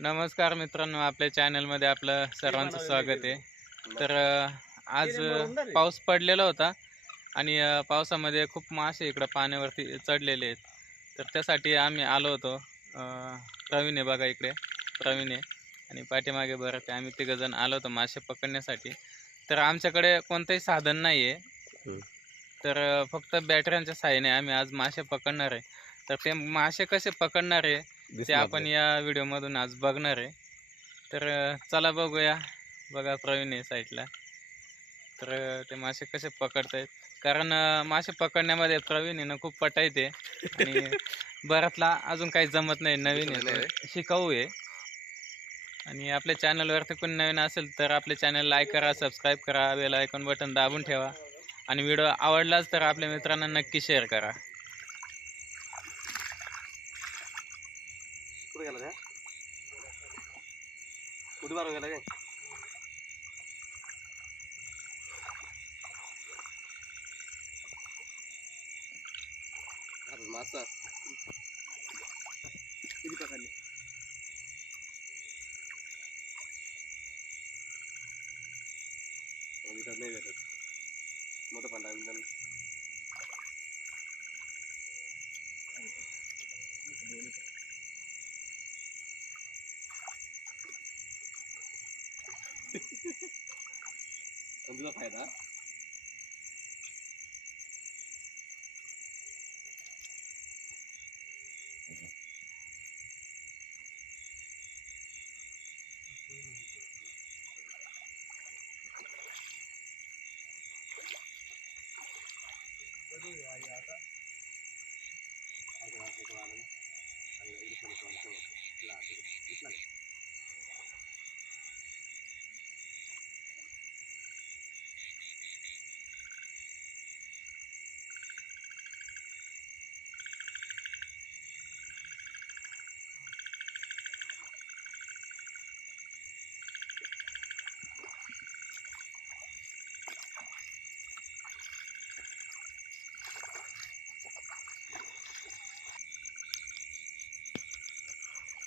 नमस्कार मित्रांनो आपल्या चॅनलमध्ये आपलं सर्वांचं स्वागत आहे. तर आज पाऊस पडलेला होता आणि पावसामध्ये खूप मासे इकडं पाण्यावरती चढलेले आहेत. तर त्यासाठी आम्ही आलो होतो प्रवीण आहे बघा इकडे प्रवीण आहे. आणि पाठीमागे बरं ते आम्ही तिघंजण आलो होतो मासे पकडण्यासाठी. तर आमच्याकडे कोणतंही साधन नाही आहे. तर फक्त बॅटऱ्यांच्या साहाय्याने आम्ही आज मासे पकडणार आहे. तर ते मासे कसे पकडणार आहे ते आपण या व्हिडिओमधून आज बघणार आहे. तर अं, चला बघूया. बघा प्रवीण आहे साईडला. तर अं, ते मासे कसे पकडतायत. कारण अं, मासे पकडण्यामध्ये प्रवीण आहे ना खूप पटायत आहे. आणि बरातला अजून काही जमत नाही. नवीन आहे. तो. शिकाऊ आहे. आणि आपल्या चॅनलवरती कोणी नवीन असेल तर आपल्या चॅनल लाईक करा सबस्क्राईब करा बेल आयकॉन बटन दाबून ठेवा. आणि व्हिडिओ आवडलाच तर आपल्या मित्रांना नक्की शेअर करा. कुठे गेला काय कुठे बारा गेला काय अरे मासा किती पकडले विकत नाही भेटत मोठं पांढरा आहे.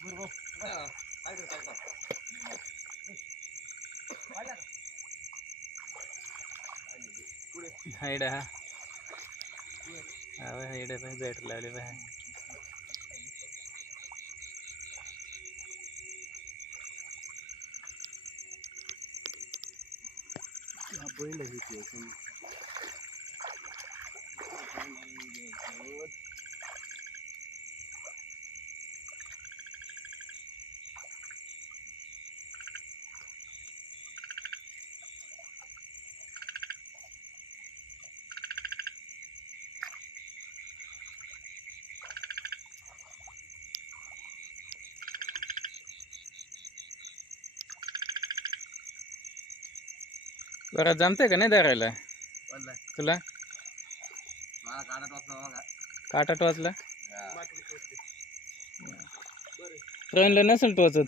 पण तुझा फायदा हाईड हा हाईड पाय बॅटर लावले पाय बरं जमतंय का नाही धरायला? तुला? काटा टोचला ट्रेनला नसेल टोचत.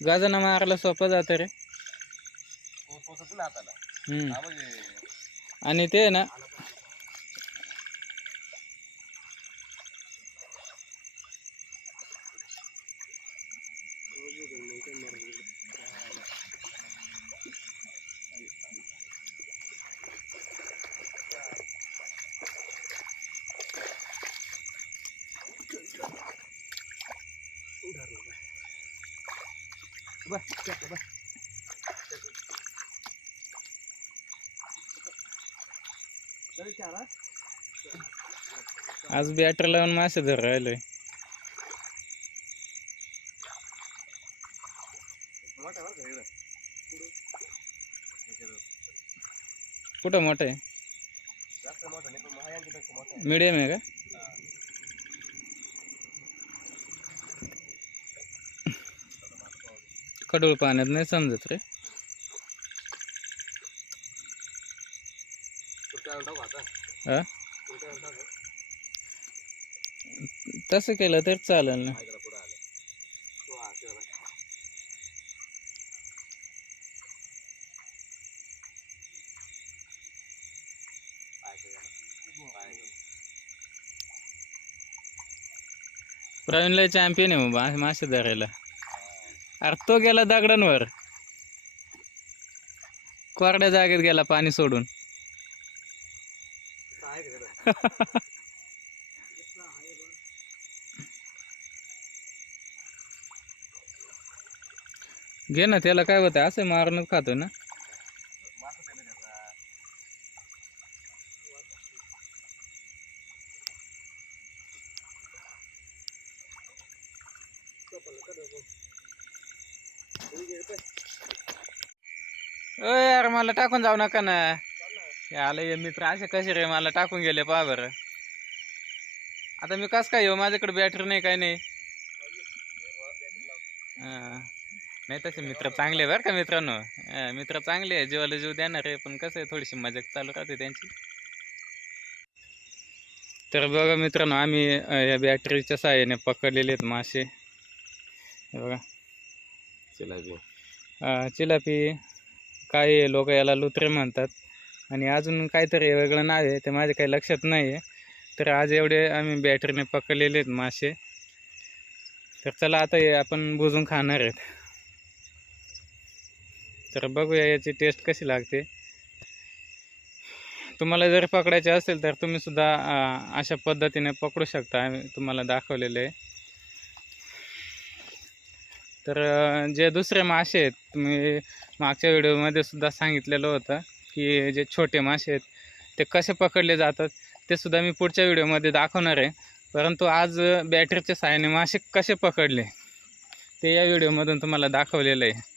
गाजाना मारायला सोपं जातं रे. म्हणजे आणि ते ना आज बॅटर लावून मासे धर राहिलोय. कुठं मोठा आहे. मीडियम आहे का? कडूळ पाण्यात नाही समजत रे. तसं केलं तर चालेल ना. प्रवीणला चॅम्पियन आहे मग मासे धरायला अरे तो गेला दगडांवर. कोरड्या जागेत गेला पाणी सोडून. घे ना त्याला काय होतं असं मारणं खातो ना. अय यार मला टाकून जाऊ नका ना. आले हे मित्र असे कसे रे मला टाकून गेले पहा बरं. आता मी कस काय येऊ? माझ्याकडे बॅटरी नाही काय नाही. हा. नाही तसे मित्र चांगले बरं का मित्रांनो? मित्र चांगले आहे जीवाला जीव देणार आहे पण कसं आहे थोडीशी मजाक चालू राहते त्यांची. तर बघा मित्रांनो आम्ही या बॅटरीच्या साहाय्याने पकडलेले आहेत मासे. बघा. अं, चिलापी काही लोक याला लुत्रे म्हणतात. आणि अजून काहीतरी वेगळं नाव आहे ते माझ्या काही लक्षात नाही आहे. तर आज एवढे आम्ही बॅटरीने पकडलेले आहेत मासे. तर चला आता हे आपण बुजून खाणार आहेत. तर बघूया याची टेस्ट कशी लागते. तुम्हाला जर पकडायचे असेल तर तुम्ही सुद्धा अशा पद्धतीने पकडू शकता. आम्ही तुम्हाला दाखवलेले आहे. तर जे दुसरे मासे आहेत तुम्ही मागच्या व्हिडिओमध्ये सुद्धा सांगितलेलं होतं की जे छोटे मासे आहेत ते कसे पकडले जातात ते सुद्धा मी पुढच्या व्हिडिओमध्ये दाखवणार आहे. परंतु आज बॅटरीच्या साहाय्याने मासे कसे पकडले ते या व्हिडिओमधून तुम्हाला दाखवलेलं आहे.